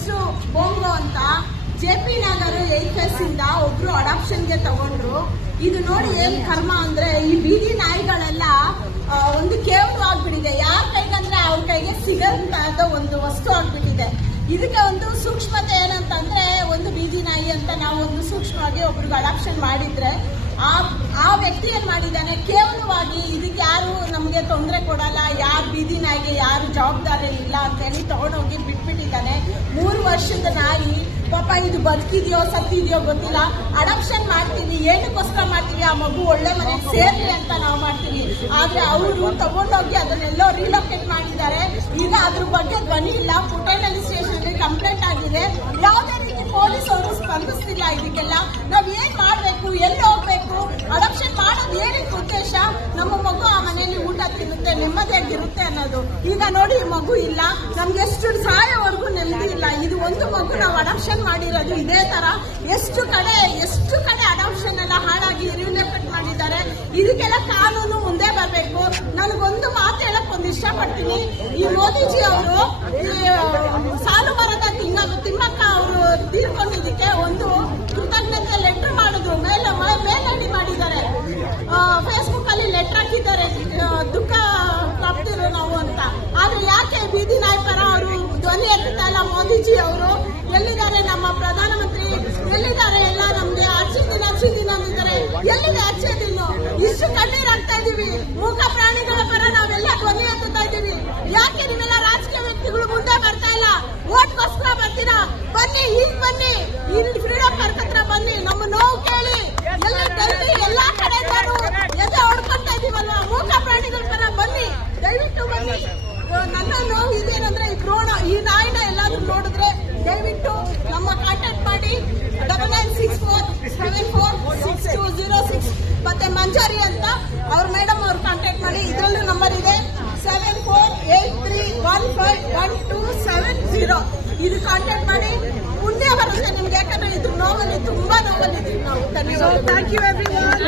ಹೆಸರು ಬೋಂಗೋ ಅಂತ. JP Nagar 8 face ಇಂದ ಒಬ್ರು ಅಡಾಪ್ಷನ್ಗೆ ತಗೊಂಡ್ರು. ಇದು ನೋಡಿ ಏನ್ ಕರ್ಮ ಅಂದ್ರೆ, ಈ ಬೀದಿ ನಾಯಿಗಳೆಲ್ಲ ಒಂದು ಕೇವಲವಾಗ್ಬಿಟ್ಟಿದೆ. ಯಾರ ಕೈಗಂದ್ರೆ ಅವ್ರ ಕೈಗೆ ಸಿಗಂತ ಒಂದು ವಸ್ತು ಆಗ್ಬಿಟ್ಟಿದೆ. ಇದಕ್ಕೆ ಒಂದು ಸೂಕ್ಷ್ಮತೆ ಏನಂತಂದ್ರೆ, ಒಂದು ಬೀದಿ ನಾಯಿ ಅಂತ ನಾವು ಒಂದು ಸೂಕ್ಷ್ಮವಾಗಿ ಒಬ್ರಿಗೆ ಅಡಾಪ್ಷನ್ ಮಾಡಿದ್ರೆ ಆ ವ್ಯಕ್ತಿ ಏನ್ ಮಾಡಿದ್ದಾನೆ, ಕೇವಲವಾಗಿ ಇದಕ್ಕೆ ಯಾರು ನಮಗೆ ತೊಂದರೆ ಕೊಡಲ್ಲ, ಯಾರು ಬೀದಿ ನಾಯಿಗೆ ಯಾರು ಜವಾಬ್ದಾರಿ ಇಲ್ಲ ಅಂತ ಹೇಳಿ ತಗೊಂಡೋಗಿ ಬಿಟ್ಬಿಟ್ಟಿದ್ದಾನೆ. 3 ವರ್ಷದ ನಾಯಿ ಪಾಪ, ಇದು ಬದುಕಿದೆಯೋ ಸತ್ತಿದೆಯೋ ಗೊತ್ತಿಲ್ಲ. ಅಡಾಪ್ಷನ್ ಮಾಡ್ತೀವಿ, ಏನಕ್ಕೋಸ್ಕರ ಮಾಡ್ತೀವಿ, ಆ ಮಗು ಒಳ್ಳೆ ಮನೆಗೆ ಸೇರ್ಲಿ ಅಂತ ನಾವು ಮಾಡ್ತೀವಿ. ಆದ್ರೆ ಅವರು ತಗೊಂಡೋಗಿ ಅದನ್ನೆಲ್ಲೋ ರಿಲೊಕೇಟ್ ಮಾಡಿದ್ದಾರೆ. ಈಗ ಅದ್ರ ಬಗ್ಗೆ ಧ್ವನಿ ಇಲ್ಲ. ಪುಟ್ಟೇನಹಳ್ಳಿ ಸ್ಟೇಷನ್ ಕಂಪ್ಲೇಂಟ್ ಆಗಿದೆ. ಯಾವುದೇ ರೀತಿ ಪೊಲೀಸ್ ಅವರು ಸ್ಪಂದಿಸ್ತಿಲ್ಲ. ಇದಕ್ಕೆಲ್ಲ ನಾವ್ ಏನ್ ಮಾಡ್ಬೇಕು, ಎಲ್ಲಿ ಹೋಗ್ಬೇಕು, ಅಡಾಪ್ಷನ್ ಮಾಡೋದು ಏನಕ್ಕೆ ಉದ್ದೇಶ? ನಮ್ಮ ಮಗು ಆ ಮನೆಯಲ್ಲಿ ಊಟ ತಿನ್ನುತ್ತೆ, ನೆಮ್ಮದಿಯಾಗಿರುತ್ತೆ ಅನ್ನೋದು. ಈಗ ನೋಡಿ, ಮಗು ಇಲ್ಲ, ನಮ್ಗೆ ಎಷ್ಟು ಸಾಯೋವರೆಗೂ ನೆಮ್ಮದಿ ಇಲ್ಲ. ಇದು ಒಂದು ಮಗು ನಾವು ಅಡಾಪ್ಷನ್ ಮಾಡಿರೋದು ಇದೇ ತರ. ಎಷ್ಟು ಕಡೆ ಅಡಾಪ್ಷನ್ ಎಲ್ಲ ಹಾಳಾಗಿ ರಿಲೊಕೇಟ್ ಮಾಡಿದ್ದಾರೆ. ಇದಕ್ಕೆಲ್ಲ ಕಾನೂನು ಮುಂದೆ ಬರಬೇಕು. ನನಗೊಂದು ಮಾತು ಹೇಳಕ್ ಒಂದು ಇಷ್ಟಪಡ್ತೀನಿ. ಈ ಮೋದಿಜಿ ಅವರು ಸಾಲು ಮರದ ತಿಮ್ಮಕ್ಕ ಅವರು ತೀರ್ಕೊಂಡಿದ್ದಕ್ಕೆ ಒಂದು ಕೃತಜ್ಞತೆ ಲೆಟರ್ ಮಾಡಿದ್ರು, ಮೇಲಡಿ ಮಾಡಿದ್ದಾರೆ. ಫೇಸ್ಬುಕ್ ಅಲ್ಲಿ ಲೆಟರ್ ಹಾಕಿದ್ದಾರೆ, ದುಃಖ ಪ್ರಾಪ್ತಿರು ನಾವು ಅಂತ. ಆದ್ರೆ ಯಾಕೆ ಬೀದಿ ನಾಯಿ ಪರ ಅವರು ಧ್ವನಿ ಎತ್ತುತ್ತಾ ಇಲ್ಲ? ಮೋದಿಜಿ ಅವರು ಎಲ್ಲಿದ್ದಾರೆ? ನಮ್ಮ ಪ್ರಧಾನಮಂತ್ರಿ ಎಲ್ಲಿದ್ದಾರೆ? ಎಲ್ಲ ನಮ್ಗೆ ಅಚ್ಚೆ ದಿನ ಅಂದಿದ್ದಾರೆ. ಎಲ್ಲಿದೆ ಅಚ್ಚೆ ದಿನ? ಇಷ್ಟು ಕಣ್ಣೀರ್ ಆಗ್ತಾ ಇದೀವಿ. ಮೂಕ ಪ್ರಾಣಿಗಳ ಪರ ನಾವೆಲ್ಲ ಧ್ವನಿ ಎತ್ತುತ್ತಾ ಇದೀವಿ. ಯಾಕೆ ನೀವೆಲ್ಲ ರಾಜಕೀಯ ವ್ಯಕ್ತಿಗಳು ಮುಂದೆ ಬರ್ತಾ ಇಲ್ಲ? ಓಟ್ಗೋಸ್ಕರ ಬರ್ತೀರಾ? ಬನ್ನಿ, ಈಗ ಬನ್ನಿ, ಇಲ್ಲಿ ಫ್ರೀಡಂ ಪಾರ್ಕ್ ಹತ್ರ ಬನ್ನಿ, ನಮ್ಮ ನೋವು ಕೇಳಿ. ಎಲ್ಲಾ ಕಡೆ ಎದೆ ಹೊಡ್ಕೊಂತ ಇದೀವಲ್ವಾ? ಮೂಕ ಪ್ರಾಣಿಗಳ ಪರ ಬನ್ನಿ, ದಯವಿಟ್ಟು ಬನ್ನಿ. ನನ್ನ ನೋವು ಇದೇನಂದ್ರೆ, ಈ ನಾಯಿನ ಎಲ್ಲಾದ್ರೂ ನೋಡಿದ್ರೆ ದಯವಿಟ್ಟು ನಮ್ಮ ಕಾಂಟ್ಯಾಕ್ಟ್ ಮಾಡಿ. 9964746206 ಮತ್ತೆ ಮಂಜಾರಿ ಅಂತ ಅವ್ರ ಮೇಡಮ್ ಅವ್ರು ಕಾಂಟ್ಯಾಕ್ಟ್ ಮಾಡಿ. ಇದರಲ್ಲೂ ನಂಬರ್ ಇದೆ 7483151270. ಇದು ಕಾಂಟ್ಯಾಕ್ಟ್ ಮಾಡಿ. ಪುಣ್ಯ ಬರುತ್ತೆ ನಿಮ್ಗೆ, ಯಾಕಂದ್ರೆ ಇದು ನೋವಲ್ಲಿ ತುಂಬಾ ನೋವಲ್ಲಿದ್ದೀವಿ ನಾವು. ಧನ್ಯವಾದ. Thank you everyone.